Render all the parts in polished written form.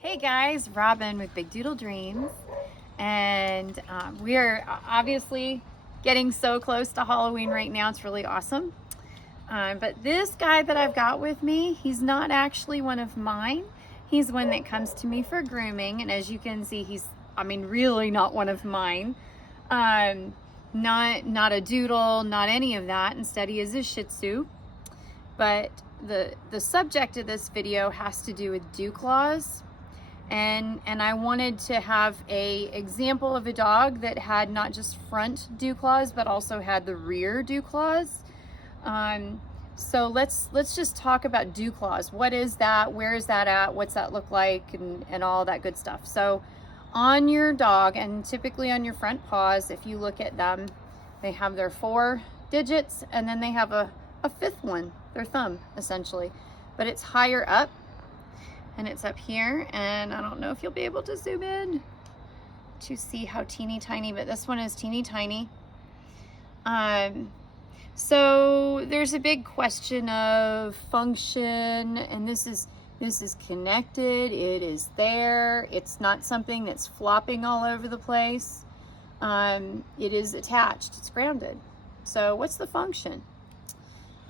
Hey guys, Robin with Big Doodle Dreams, and we are obviously getting so close to Halloween right now. It's really awesome. But this guy that I've got with me, he's not actually one of mine. He's one that comes to me for grooming, and as you can see, really not one of mine. Not a doodle, not any of that. Instead, he is a Shih Tzu. But the subject of this video has to do with Dewclaws. And I wanted to have a example of a dog that had not just front Dewclaws, but also had the rear Dewclaws. So let's just talk about Dewclaws. What is that? Where is that at? What's that look like? And all that good stuff. So on your dog, and typically on your front paws, if you look at them, they have their 4 digits, and then they have a 5th one, their thumb, essentially. But it's higher up. And it's up here, and I don't know if you'll be able to zoom in to see how teeny tiny, but this one is teeny tiny. So there's a big question of function, and this is connected. It is there. It's not something that's flopping all over the place. It is attached. It's grounded. So what's the function?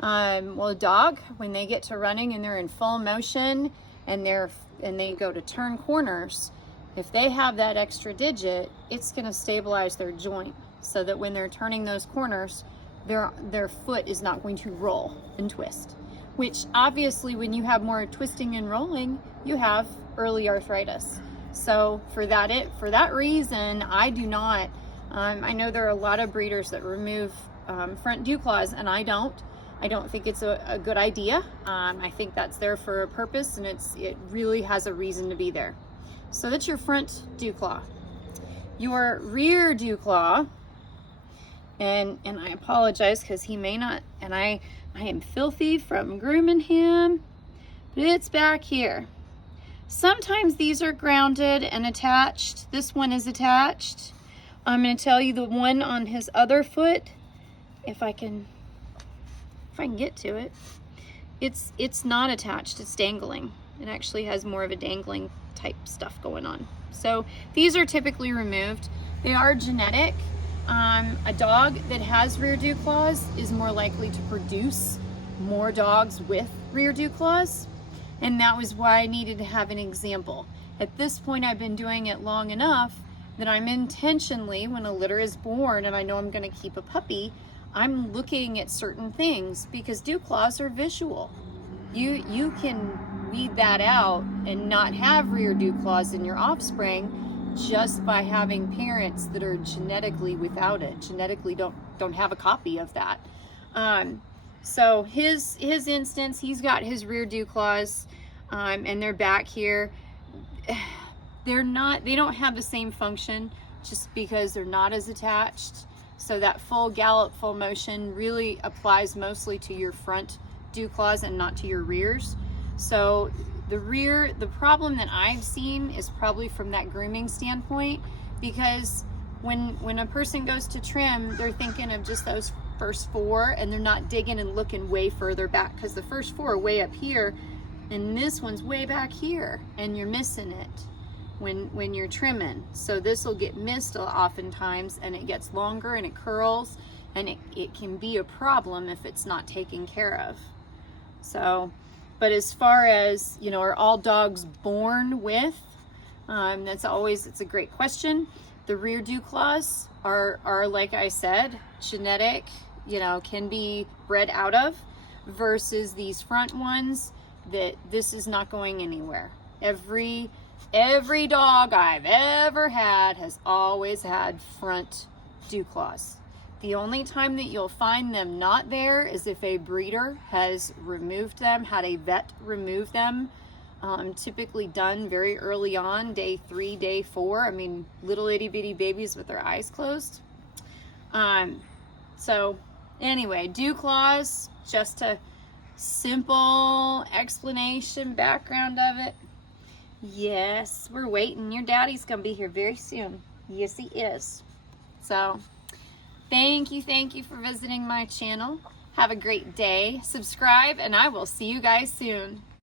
Well, a dog, when they get to running and they're in full motion, and they go to turn corners, if they have that extra digit, it's going to stabilize their joint so that when they're turning those corners, their foot is not going to roll and twist. Which obviously, when you have more twisting and rolling, you have early arthritis. So for that reason, I do not. I know there are a lot of breeders that remove front Dewclaws, and I don't. I don't think it's a good idea. I think that's there for a purpose, and it really has a reason to be there. So that's your front Dewclaw. Your rear Dewclaw, and I apologize because he may not, and I am filthy from grooming him, but it's back here. Sometimes these are grounded and attached. This one is attached. I'm going to tell you the one on his other foot, if I can get to it, it's not attached, it's dangling. It actually has more of a dangling type stuff going on. So these are typically removed. They are genetic. A dog that has rear Dewclaws is more likely to produce more dogs with rear Dewclaws, and that was why I needed to have an example. At this point, I've been doing it long enough that I'm intentionally, when a litter is born and I know I'm going to keep a puppy, I'm looking at certain things because Dewclaws are visual. You can weed that out and not have rear Dewclaws in your offspring just by having parents that are genetically without it, genetically don't have a copy of that. So his instance, he's got his rear Dewclaws, and they're back here. They don't have the same function just because they're not as attached. So that full gallop, full motion really applies mostly to your front Dewclaws and not to your rears. So the problem that I've seen is probably from that grooming standpoint, because when a person goes to trim, they're thinking of just those first 4, and they're not digging and looking way further back, because the first 4 are way up here, and this one's way back here, and you're missing it when you're trimming. So this will get missed oftentimes, and it gets longer and it curls, and it can be a problem if it's not taken care of. So, but as far as, are all dogs born with, it's a great question. The rear Dewclaws are like I said, genetic, can be bred out of, versus these front ones that this is not going anywhere. Every dog I've ever had has always had front Dewclaws. The only time that you'll find them not there is if a breeder has removed them, had a vet remove them, typically done very early on, day 3, day 4. Little itty bitty babies with their eyes closed. So anyway, Dewclaws, just a simple explanation, background of it. Yes, we're waiting. Your daddy's gonna be here very soon. Yes, he is. So thank you for visiting my channel. Have a great day. Subscribe, and I will see you guys soon.